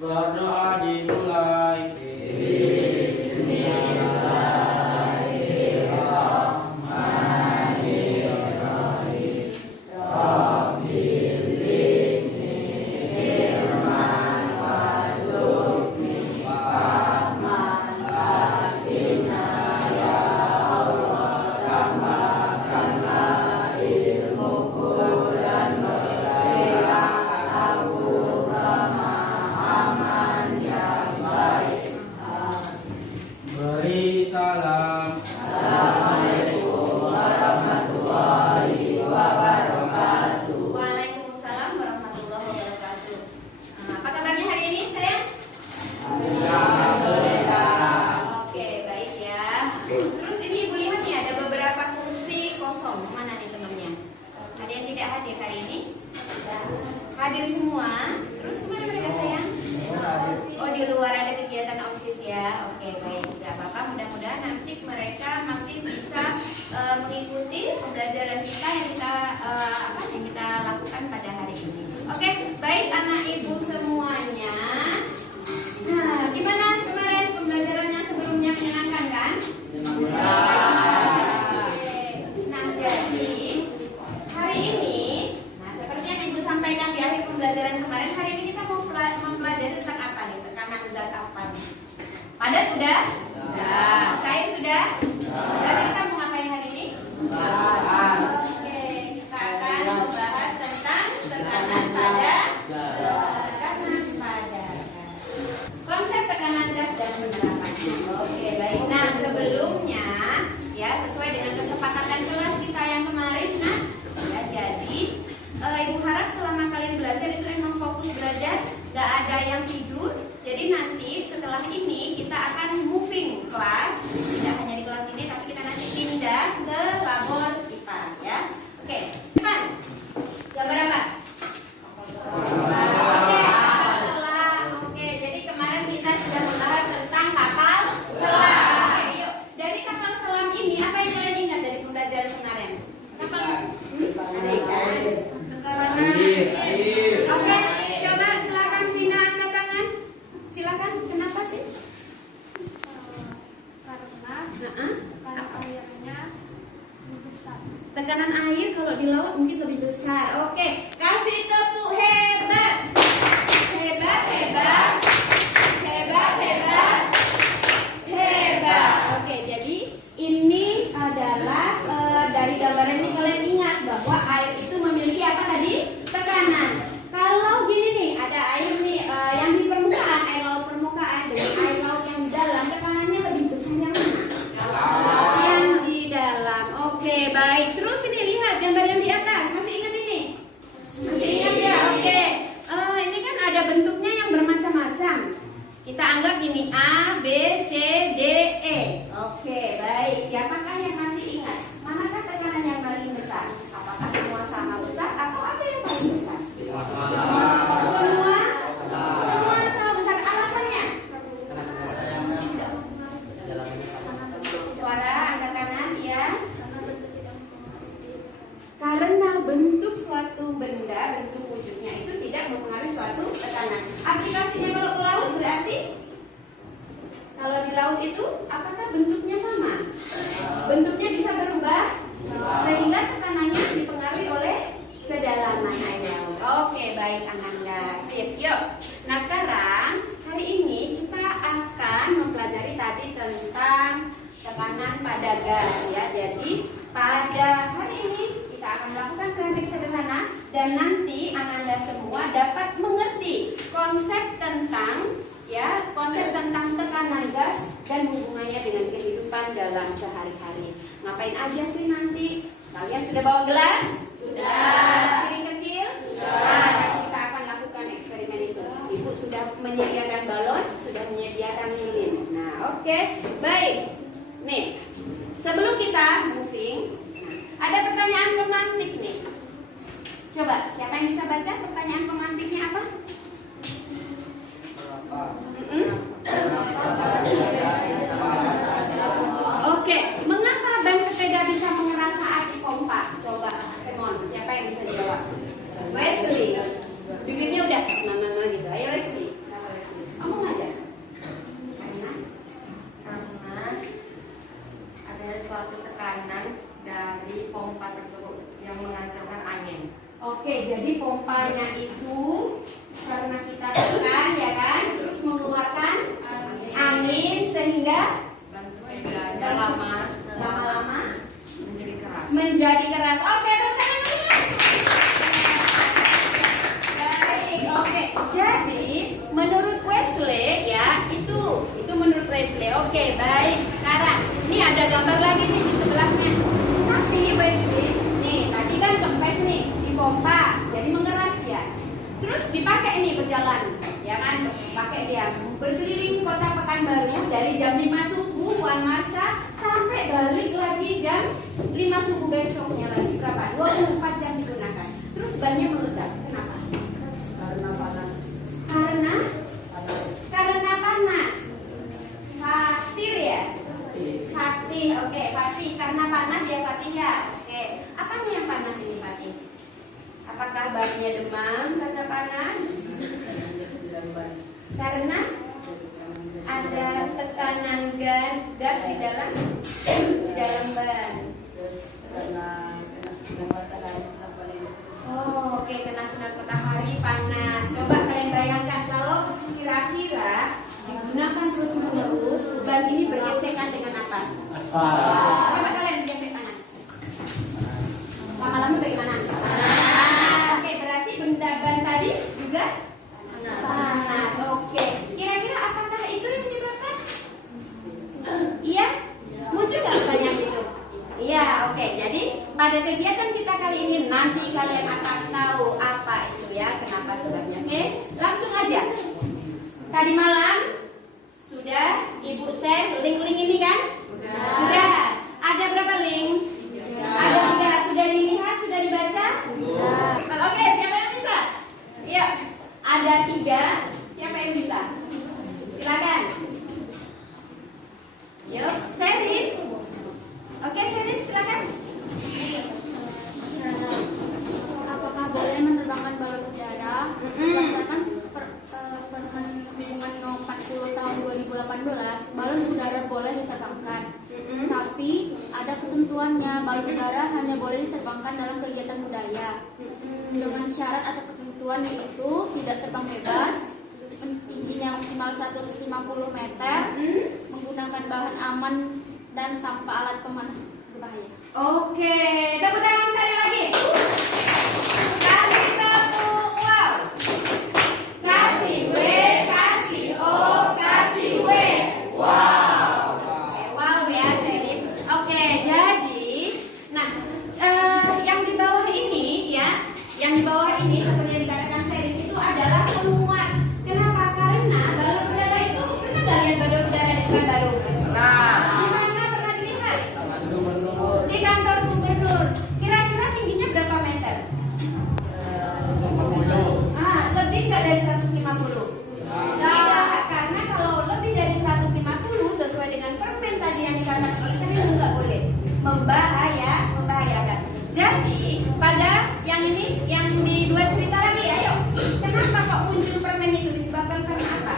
Berdoa dimulai. Beri salam. Assalamualaikum warahmatullahi wabarakatuh. Waalaikumsalam warahmatullahi wabarakatuh. Apa kabarnya hari ini, sayang? Alhamdulillah. Oke, baik ya. Terus ini Ibu lihat nih ada beberapa kursi kosong. Mana nih temannya? Ada yang tidak hadir hari ini? Hadir semua. Terus kemana mereka, sayang? Oh, di luar ada kegiatan OSIS ya. Oke, baik. Tidak apa-apa. Mudah-mudahan nanti mereka masih bisa mengikuti pembelajaran kita yang kita lakukan pada hari ini. Oke, baik anak ibu semuanya. Nah, gimana kemarin pembelajarannya sebelumnya, menyenangkan kan? Nah, jadi hari ini, seperti yang ibu sampaikan di akhir pembelajaran kemarin, hari ini kita mau mempelajari tentang apa nih? Tekanan zat apa nih? Padat udah? Udah. Cair sudah? Berarti kita mau ngapain hari ini? Oke, kita akan membahas tentang tekanan padat. Konsep tekanan gas dan penerapannya. Oke, baik. Nah, sebelumnya ya sesuai dengan kesepakatan kelas kita yang kemarin, ya jadi ibu harap selama kalian belajar itu emang fokus belajar, gak ada yang tidur. Jadi nanti setelah ini kita akan moving kelas, tidak hanya di kelas ini, tapi kita nanti pindah ke labor IPA ya. Oke, depan. Gambar apa? Oke, jadi kemarin kita sudah membahas tentang kapal selam. Ayo, dari kapal selam ini apa yang kalian ingat dari pembelajaran kemarin? Kapal ada ikan. Air. Oke, coba silakan Vina angkat tangan. Silakan. Kenapa sih? Karena Nah, airnya besar. tekanan air kalau di laut mungkin lebih besar. Oke, kasih tepuk hebat. Hebat, hebat. Hebat, hebat. Hebat. Oke, jadi ini adalah dari gambaran ini kalian ingat bahwa air itu memiliki apa tadi? Tekanan. Kalau gini nih, ada air nih yang di permukaan, air laut permukaan dengan air laut yang di dalam, tekanannya lebih besar yang mana? Yang di dalam. Oke, baik. Terus ini lihat gambar yang di atas. Masih ingat ini? Masih ingat ya? Oke. Ini kan ada bentuknya yang bermacam-macam. Kita anggap ini A, B, C, D, E. Oke, baik. Siapakah yang masih ingat? Manakah tekanan yang paling besar? Apakah semua sama besar atau ada yang paling besar? Semua sama besar. Alasannya? Suara angkat tangan ya. Karena bentuk suatu benda, bentuk wujudnya itu tidak mempengaruhi suatu tekanan. Aplikasinya kalau ke laut berarti kalau di laut itu apakah bentuknya sama? Bentuknya bisa berubah sehingga tekanannya dipengaruhi oleh kedalaman air laut. Oke, baik Ananda. Sip, yuk. Nah, sekarang hari ini kita akan mempelajari tadi tentang tekanan pada gas ya. Jadi pada hari ini kita akan melakukan teknik sederhana dan nanti Ananda semua dapat mengerti konsep tentang tekanan gas dan hubungannya dengan kehidupan dalam sehari-hari. Ngapain aja sih nanti? Kalian sudah bawa gelas? Sudah. Piring kecil? Sudah. Nah, kita akan lakukan eksperimen itu. Ibu sudah menyediakan balon, sudah menyediakan lilin. Nah, oke. Baik. Nih, sebelum kita moving, ada pertanyaan pemantik nih. Coba, siapa yang bisa baca pertanyaan pemantiknya apa? Oke, mengapa ban sepeda bisa mengerasa api pompa? Coba, Remon, siapa yang bisa jawab? Wesley, bibirnya udah mama gitu. Ayo Wesley. Jadi menurut Wesley ya itu menurut Wesley. Oke, baik. Sekarang ini ada gambar lagi nih di sebelahnya. Tapi Wesley, nih tadi kan kempes nih dipompa, jadi mengeras ya. Terus dipakai nih berjalan, ya kan? Pakai dia berkeliling kota Pekanbaru dari jam 5 subuh Wan Marsa sampai balik lagi jam 5 subuh besoknya lagi. Berapa? 24 jam digunakan. Terus bannya meledak. Kenapa? Karena panas. Karena panas. Fatir ya? Fatih, oke, Fatih. Karena panas ya Fatih ya. Oke, apanya yang panas ini Fatih? Apakah bannya demam karena panas? Karena ada tekanan gas di dalam ban. Oh, oke, kena sinar matahari panas. Coba kalian bayangkan kalau kira-kira digunakan terus-menerus, ban ini bergesekan dengan apa? Aspal. Coba kalian gesek tangan. Lama-lama bagaimana? Oke, berarti benda ban tadi juga panas. Oke, kira-kira apakah itu yang menyebabkan? Iya? Muncul nggak pertanyaan itu? Iya, oke. Jadi pada kegiatan kita kali ini nanti kalian akan tahu apa itu ya, kenapa sebabnya. Oke, langsung aja. Tadi malam sudah Ibu share link-link ini kan? Sudah. Ada berapa link? Ada 3. Sudah dilihat? Sudah dibaca? Oke, siapa yang bisa? Yuk, ada 3. Siapa yang bisa? Silakan. Yuk, Sherin. Oke, Sherin silakan. Apakah boleh menerbangkan balon udara berdasarkan hubungan No. 40 tahun 2018? Balon udara boleh diterbangkan, tapi ada ketentuannya. Balon udara hanya boleh diterbangkan dalam kegiatan budaya dengan syarat atau ketentuan yaitu tidak terbang bebas, tingginya maksimal 150 meter, menggunakan bahan aman dan tanpa alat pemanas berbahaya. Oke, tepuk tangan sekali lagi. Kasih tepuk wow. Kasih W, kasih O, kasih W. Wow. Oke, wow ya Sherin. Oke, jadi nah yang di bawah ini ya, yang di bawah ini seperti yang dikatakan Sherin itu adalah temuan. Kenapa? Karena balon udara itu pernah nggak lihat balon udara di Pekanbaru? Di mana pernah dilihat? Di kantor gubernur. Kira-kira tingginya berapa meter? Lebih nggak dari 150? Tidak, karena kalau lebih dari 150 sesuai dengan permen tadi yang dikatakan oleh saya nggak boleh. Membahayakan. Jadi pada yang ini, yang di 2 cerita lagi, ayo. Kenapa kok muncul permen itu? Disebabkan karena apa?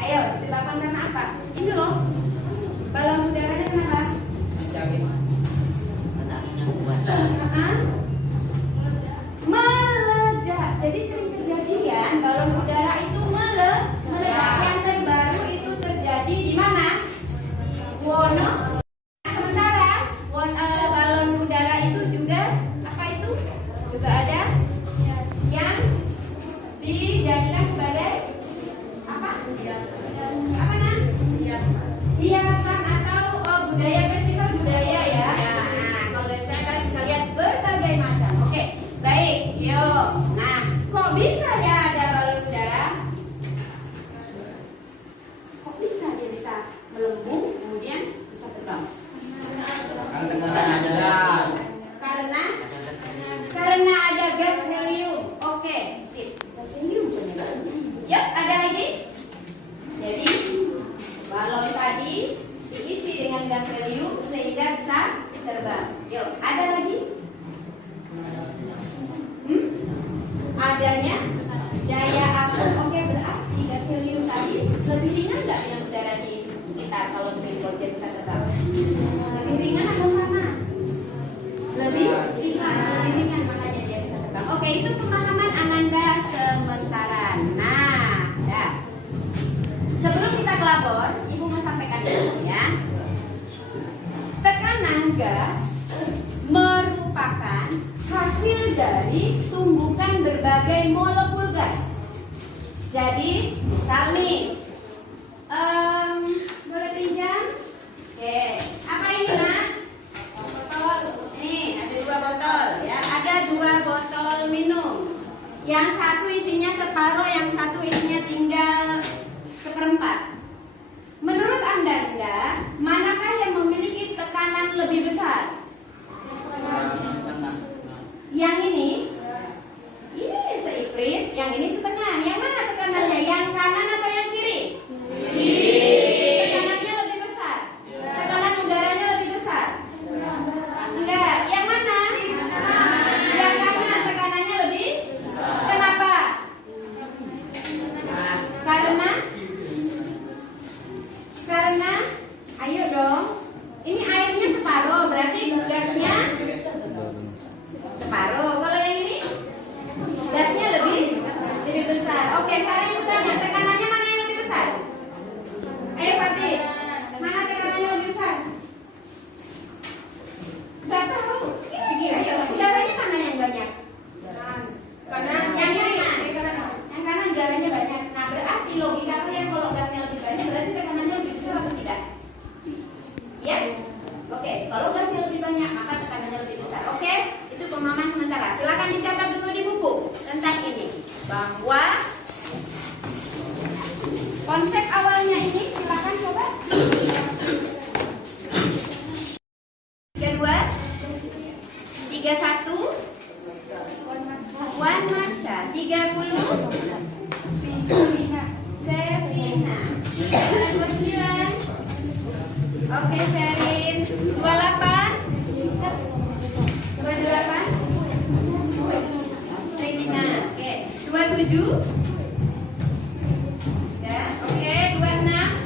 Ayo, disebabkan karena apa? Ini loh, balon udaranya kenapa? Meledak. Jadi sering kejadian balon udara itu meledak. Yang terbaru itu terjadi di mana? Wono. Sementara balon udara itu juga apa itu? Juga ada yang dijadikan sebagai apa? Apa Jadi misal nih, boleh pinjam? Oke, apa ini nak? Botol. Nih ada 2 botol ya, ada 2 botol minum. Yang satu isinya separuh, yang satu isinya tinggal 1/4. Menurut anda, manakah yang memiliki tekanan lebih besar? Yang ini? Ini seiprit, yang ini setengah. Yang mana tekanannya? Yang kanan atau yang kiri? Tekanannya lebih besar. Tekanan udaranya lebih besar. Enggak, yang mana? Yang kanan tekanannya lebih. Kenapa? Karena ayo dong. Ini airnya separuh, berarti gasnya separuh. Kalau yang ini gasnya lebih besar. Oke, Sari tanya, tekanannya mana yang lebih besar? Ayo Fatih, mana tekanannya lebih besar? Gak tahu. Pikir ayo. Udaranya mana yang banyak? Kanan. Yang kanan. Yang kanan udaranya banyak. Nah, berarti logikanya kalau gasnya lebih banyak berarti tekanannya lebih besar atau tidak? Ya. Oke, kalau gasnya lebih banyak maka tekanannya lebih besar. Oke, itu pemahaman sementara. Silakan dicatat dulu di buku tentang ini. Bahwa konsep awalnya ini silakan coba. 32 31 Wan Masya 30 Sevina 29. Oke, Sherin 28 Sevina. Oke, 27 ya. Oke, 26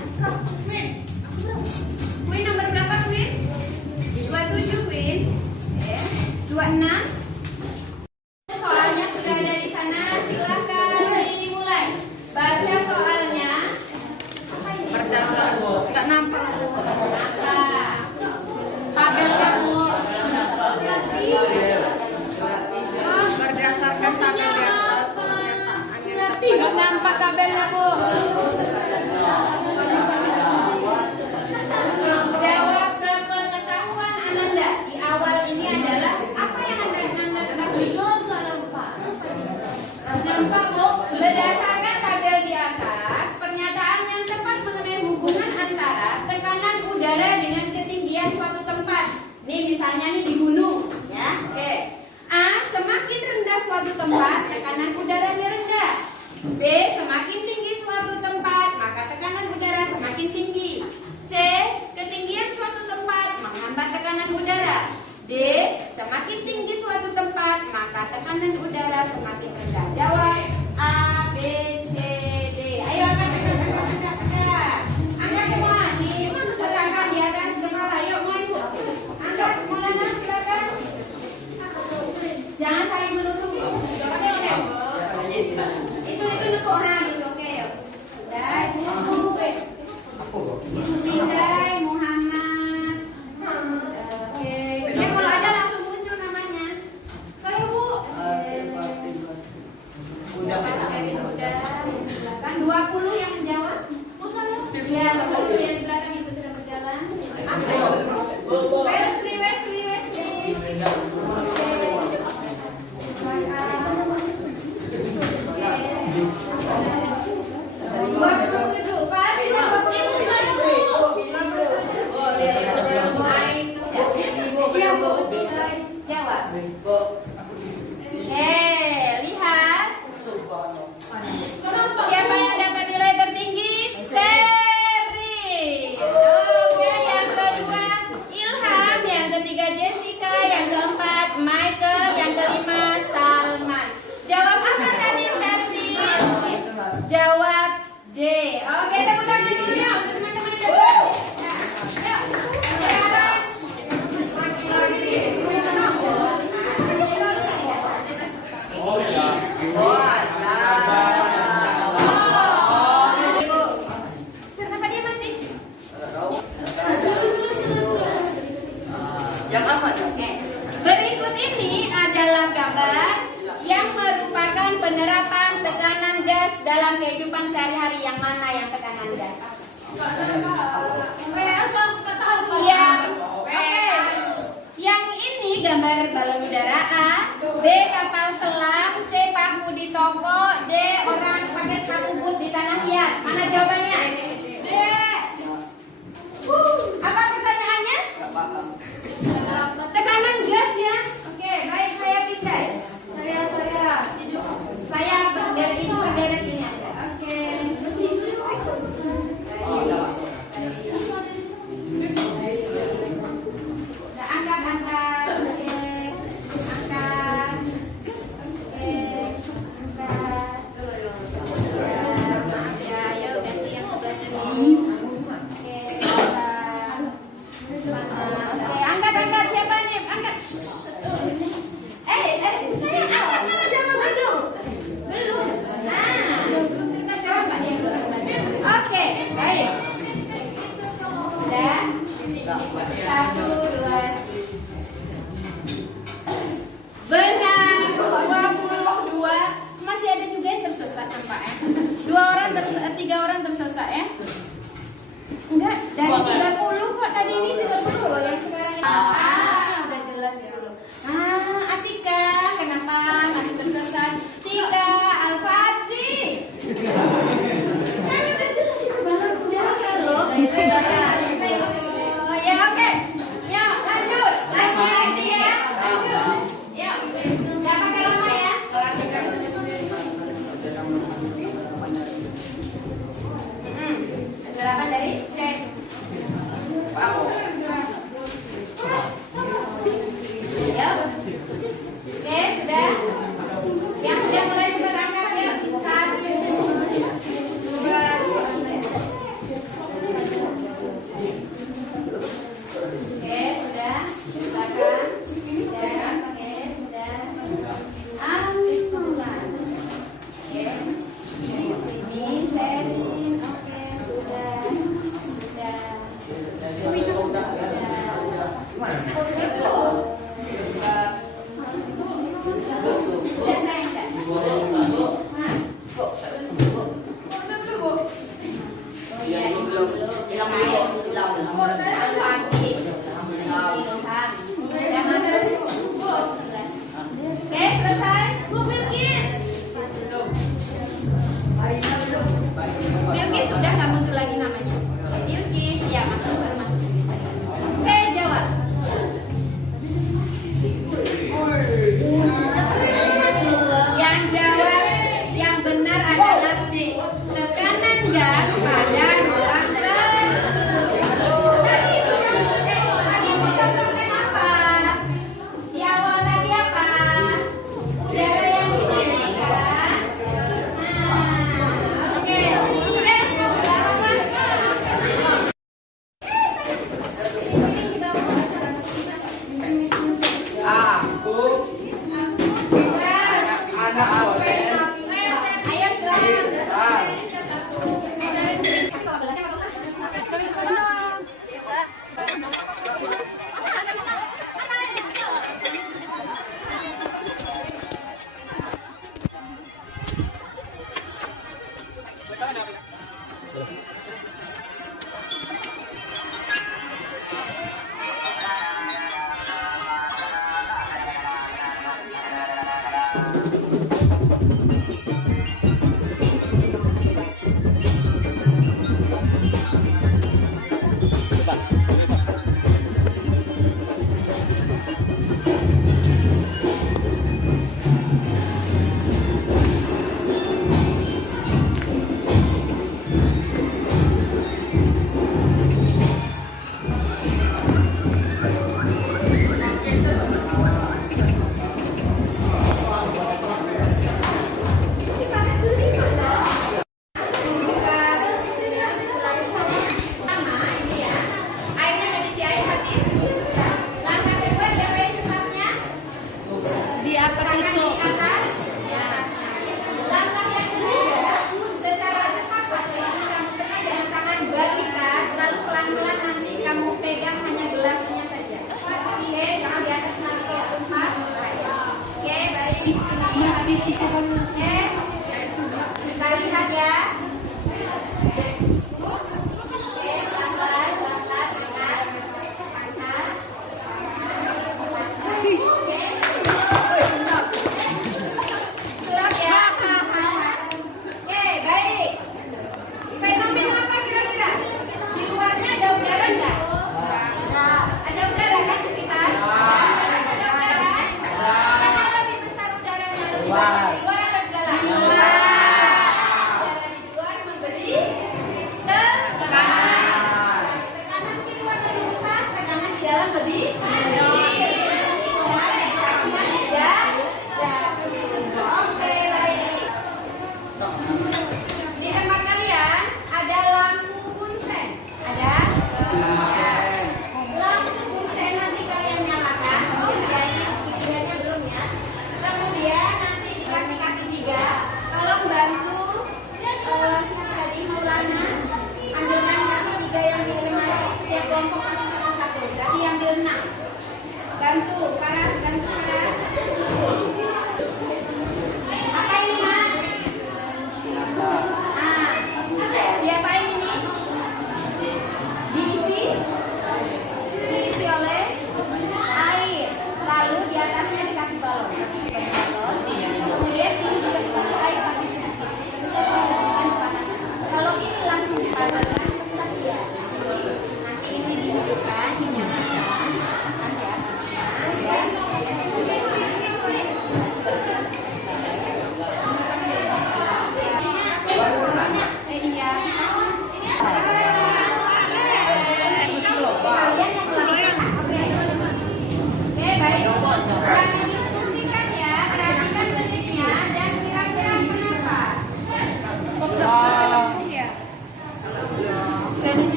Queen nomor berapa Queen? 27 Queen. Oke, 26. Soalnya sudah ada di sana, silakan dimulai. Baca soalnya. Berdasarkan tak nampak Tabel kamu. berdasarkan tabel di atas Tidak nampak tabelnya, Bu. Jawab sepengetahuan Ananda. Di awal ini adalah apa yang Anda ketahui? Nampak, Bu? Berdasarkan tabel di atas, pernyataan yang tepat mengenai hubungan antara tekanan udara dengan ketinggian suatu tempat. Nih misalnya nih di gunung, ya. Oke. A, semakin rendah suatu tempat, tekanan udaranya rendah. B, semakin tinggi suatu tempat, maka tekanan udara semakin tinggi. C, ketinggian suatu tempat menghambat tekanan udara. D, semakin tinggi suatu tempat, maka tekanan udara semakin rendah. Jawab A, B, C, D. Ayo angkat. Angkat semua. Letakkan di atas kepala. Yuk, mau ibu. Angkat, Maulana, silakan. Jangan saling menutupi. Itu nekuk gitu, oke. Udah, Ibu Bindai Muhammad. Oke. Ya kalau ada langsung muncul namanya. Ayo Bu. Udah. Kan 20 yang menjawab. Iya, 20 yang di belakang itu sudah berjalan. Wesley. 27, Pak. Ini 27. Siap, Bu. Jawab. Lihat. Siapa yang dapat nilai tertinggi? Seri. Oke, yang kedua Ilham, yang ketiga Jessica, yang keempat Michael, yang kelima Salman. Jawab apa tadi, Serdi? Jawab D. Oke, tepuk tangan dulu ya untuk teman-teman yang sekarang. Kenapa dia mati? yang apa? Oke. Berikut ini adalah gambar yang merupakan penerapan tekanan gas dalam kehidupan sehari-hari yang mana yang tekanan gas? Iya. Oke. Yang ini gambar balon udara A, B kapal selam, C paku di toko, D orang pakai sepatu boot di tanah liat. Mana jawabannya? D. Apa pertanyaannya? Tekanan gas ya. Oke, baik saya pindah. Saya dari ini aja. Oke. Angkat. Oke. Angkat. Oke. Angkat. Maaf ya, ayo ganti yang sebelah sini. Oke, angkat. Oke, angkat. Siapa nih? Angkat. Saya angkat mana jawaban dong? Belum. Nah, belum terima jawaban ya. Oke, baik. Sudah. 1, 2, 3. Benar. 22. Masih ada juga yang tersesat nampaknya. 3 orang tersesat ya. Enggak, dari 30 kok tadi ini 30 loh yang sekarang ini. Udah jelas dulu. Atika, kenapa masih tersesat? 3, Al-Fatih. Kan udah jelas itu balon udara loh. Ya oke. Ya lanjut. Lagi ya. Lanjut. Ya. Ya pakai lama ya. Delapan dari C. Ya. Oke, sudah. Yang sudah mulai cepat angkat ya. 1, 2. Oke, sudah. Silakan. Dan oke, sudah. Mulai. Oke. Sini, Serin. Oke, sudah. Oke, selesai. Bu Bilkis. Bilkis sudah nggak muncul lagi namanya. Bilkis, ya masuk baru masuk Bilkis tadi. Oke, jawab. Yang jawab yang benar adalah D. Tekanan gas pada ruang tertutup. Tadi itu contohkan apa? Di awal tadi apa? Udara yang di sini kan? Oke, sudah. Aku anak Oden. Ayo silakan.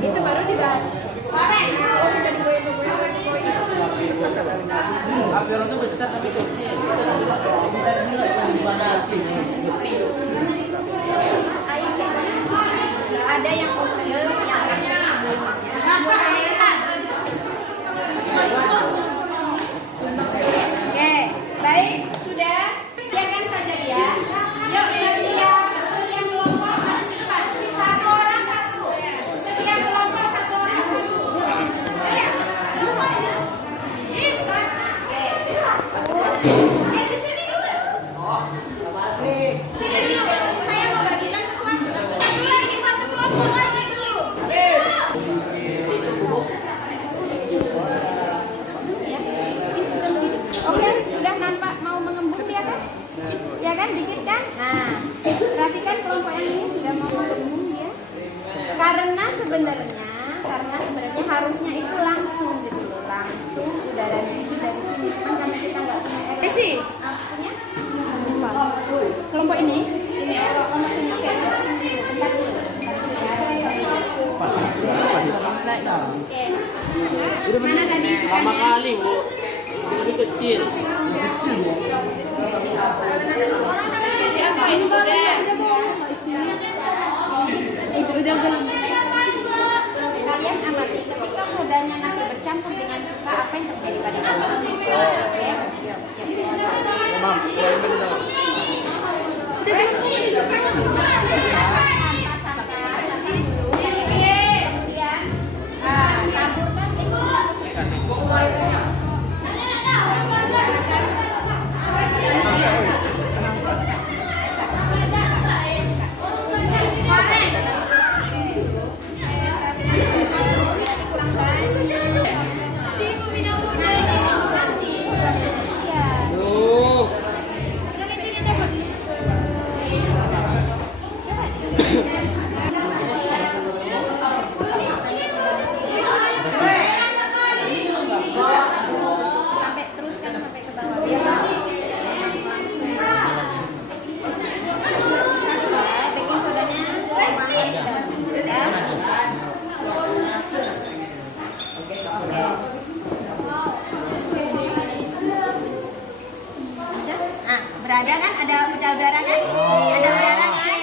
Itu baru dibahas. Api orang itu besar tapi kecil. Kita dulu yang di mana api? Ada yang fosil, yang Oke, baik, sudah. Biarkan saja dia. Yuk, setiap kelompok maju di depan. Satu orang satu. Setiap kelompok satu orang satu. Oke. Di sini dulu. Sini dulu. Saya mau bagikan sesuatu. Satu lagi, satu kelompok lagi dulu. Oke, sudah nampak mau mengembung dia kan? Ya kan, dikit kan? Nah, perhatikan kelompok yang ini sudah mau mengembung dia. Karena sebenarnya harusnya itu langsung gitu loh, langsung udaranya itu dari sini. Cuman karena kita nggak punya air. Punya? Kelompok ini orang punya air. Bentar dulu. Oke. Mana tadi? Lama kali, Bu. Ini kecil. Kecil ya. Ini udah. Kalian amati ketika sodanya nanti bercampur dengan cuka, apa yang terjadi pada kamu? Mam, saya benar. Taburkan itu. Sampai teruskan sampai ke bawah. Baking sodanya masuk ke dalam sini, ya. Nah, berada kan? Ada udara kan? Ada udara kan?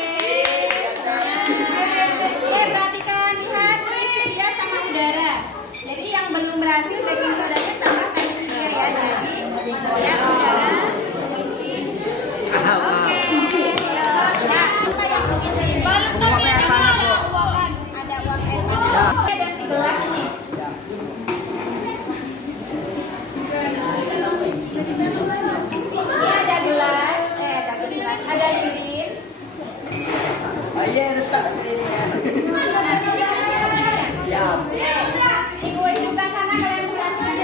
Oke, perhatikan, lihat isi dia sama udara. Jadi yang belum berhasil baking sodanya tambahkan ini dia ya. Jadi ya udara mengisi. Oke, ya. Nah, kita yang mengisi ini. Ada uap air panas. Ada si gelas nih. Ini ada gelas, ada lilin. Ayo rusak ini ya. Di kue sebelah sana kalian silakan.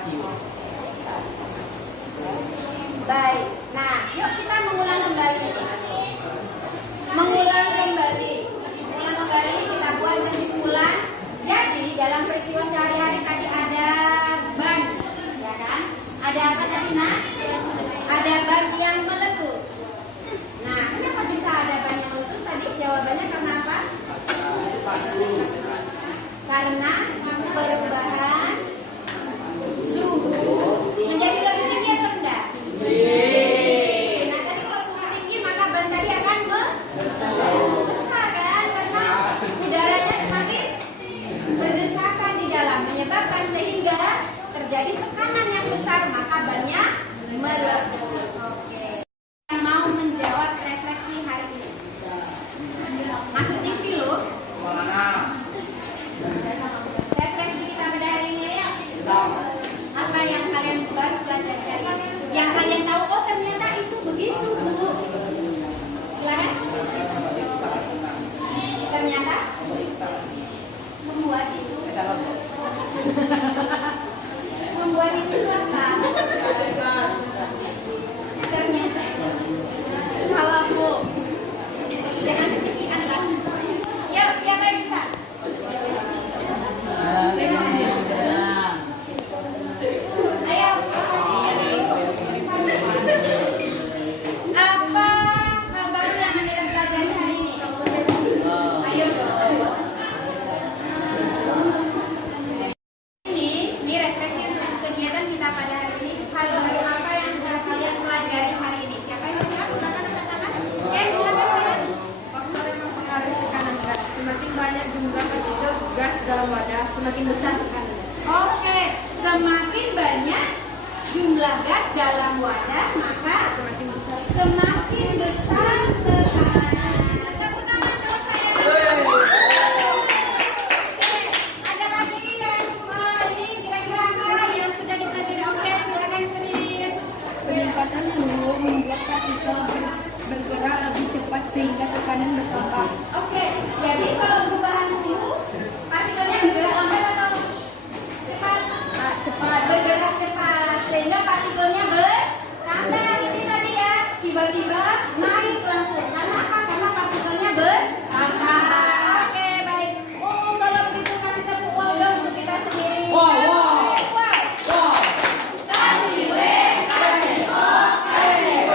kasih. Baik. Nah, yuk kita mengulang kembali. Mengulang kembali. Mengulang kembali kita buat kesimpulan. Jadi dalam peristiwa sehari-hari tadi ada ban, ya kan? Ada apa tadi, Nak? Ada ban yang meletus. Nah, kenapa bisa ada ban yang meletus tadi? Jawabannya karena apa? Karena perubahan suhu menjadi lebih tinggi atau rendah? Nah, tadi kalau suhu tinggi maka ban tadi akan besar kan? Karena udaranya semakin berdesakan di dalam, menyebabkan sehingga terjadi tekanan yang besar, maka bannya meletus. Oke. Yang mau menjawab refleksi hari ini? Masuk TV loh. Refleksi kita pada hari ini apa yang kalian baru pelajari hari ini? Yang kalian tahu, oh ternyata itu begitu, Bu. Silakan. Ternyata membuat itu membuat itu apa? Ternyata salah, Bu. Jangan ketinggian lah. Yuk, siapa yang bisa? Ayo. Apa hal baru yang Anda pelajari hari ini? Ayo dong. Ini refleksi untuk kegiatan kita pada hari ini. Hal baru apa yang sudah kalian pelajari hari ini? Siapa yang bisa? Silakan angkat tangan. Oke, silakan saya. Faktor yang mempengaruhi tekanan gas. Semakin banyak jumlah partikel gas dalam wadah, semakin besar tekanan. Oke, semakin banyak jumlah gas dalam wadah, maka Semakin besar. semakin besar tekanan. Tepuk tangan dong saya. Ada lagi yang ini kira-kira apa yang sudah dipelajari? Oke, silakan screen. Peningkatan suhu membuat partikel bergerak lebih cepat sehingga tekanan bertambah. Oke, jadi kalau perubahan suhu, partikelnya bergerak lambat atau cepat? Cepat. Bergerak cepat, sehingga partikelnya bertambah. Ini tadi ya, tiba-tiba naik langsung. Karena apa? Karena partikelnya bertambah. Oke, baik. Oh, kalau begitu kasih tepuk wow dong untuk kita sendiri. Wow. Kasih W, kasih O, kasih W,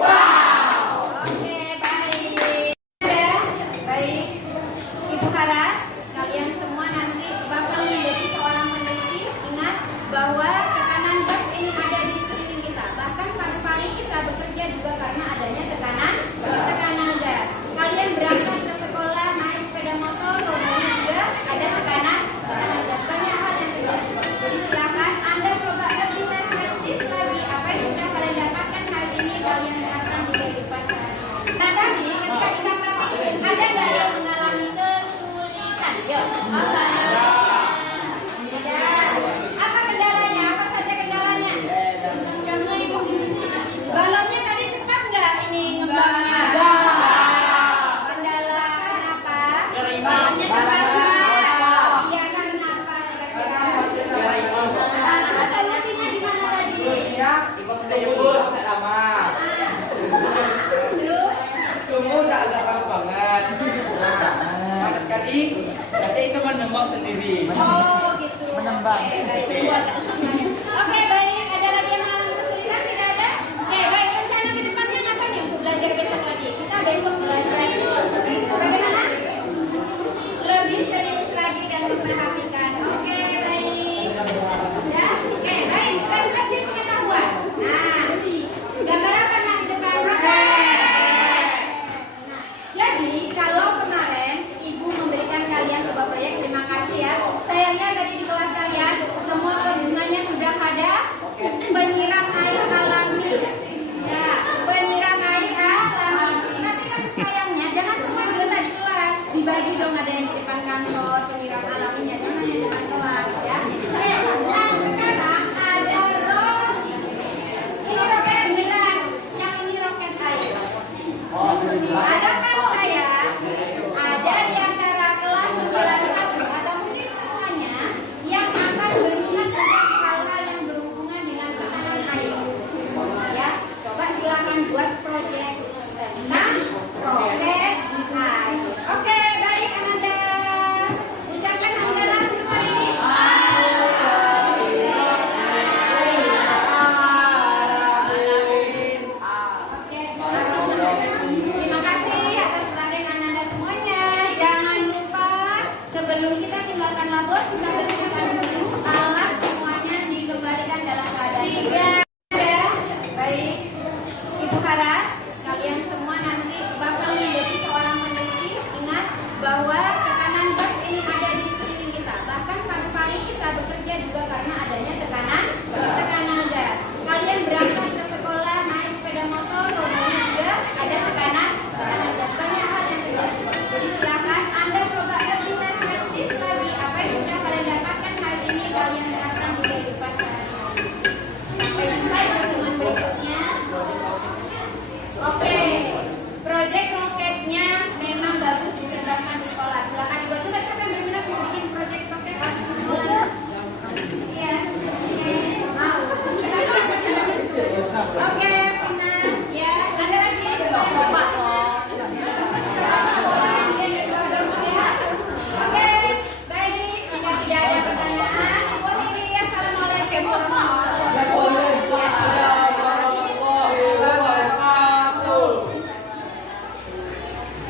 wow. Oke, baik. Ya, baik. Ibu harap kalian semua nanti bakal menjadi seorang peneliti. Ingat bahwa tekanan gas ini ada di sekeliling kita. Bahkan paru-paru kita bekerja juga karena adanya tekanan gas. Kalian berangkat ke sekolah naik sepeda motor, rodanya juga ada tekanan gas. Banyak hal yang terjadi. Jadi silakan Anda coba lebih reflektif lagi apa yang sudah kalian dapatkan hari ini kalian terapkan di kehidupan sehari-hari. Nah tadi ketika kita praktik, ada nggak yang mengalami kesulitan? Yuk. Ya. Apa kendalanya? Apa saja kendalanya? Balonnya tadi cepat nggak ini ngembangnya? Kendala kenapa? Balonnya terbakar. Iya, karena apa kira-kira? Nah, solusinya gimana tadi? Tembus lama. Terus? Tunggu agak panas banget. Panas sekali. Jadi itu mengembang sendiri. Oh gitu. Menembak. Oke, baik. Tunggu agak tenang. Oke, baik. Ada lagi yang mengalami kesulitan? Tidak ada? Oke, baik. Rencana ke depannya apa nih untuk belajar besok lagi? Kita besok belajar bagaimana? Lebih serius lagi dan memperhatikan. Oke, baik. Ya? Oke, baik. Refleksi pengetahuan. Nah, gambar apa nah di depan? Nah, jadi kalau kemarin Ibu memberikan kalian sebuah proyek, terima kasih ya. Saya lihat tadi di kelas kalian semua hubungannya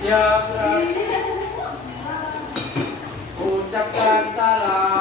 Ya berat. Ucapkan salam